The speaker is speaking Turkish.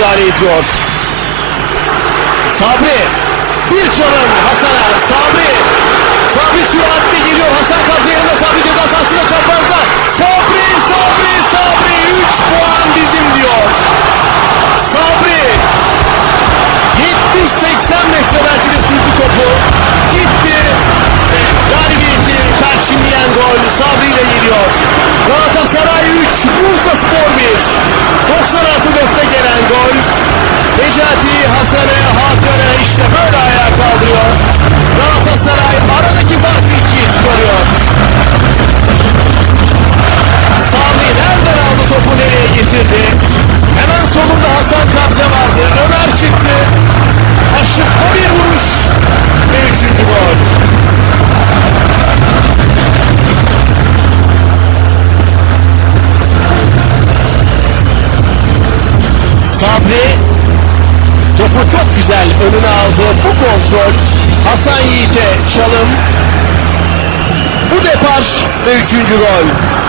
müdahale ediyor. Sabri. Bir çalım Hasan'a. Sabri. Sabri süratle geliyor. Hasan kaldı yanında. Sabri ceza sahasında çaprazda. Sabri, Sabri, Sabri. 3 puan bizim diyor. Sabri. 70-80 metre belki de sürdü topu. Gitti. Galibiyeti perçinleyen gol Sabri ile geliyor. Necati Hasan'ı, Hakan'ı işte böyle ayağa kaldırıyor. Galatasaray aradaki farkı ikiye çıkarıyor. Sabri nereden aldı topu nereye getirdi? Hemen solunda Hasan Kabze vardı. Ömer çıktı. Aşıklı bir vuruş. Ve üçüncü gol. Sabri topu çok güzel önüne aldı. Bu kontrol Hasan Yiğit'e çalım. Bu depar ve üçüncü gol.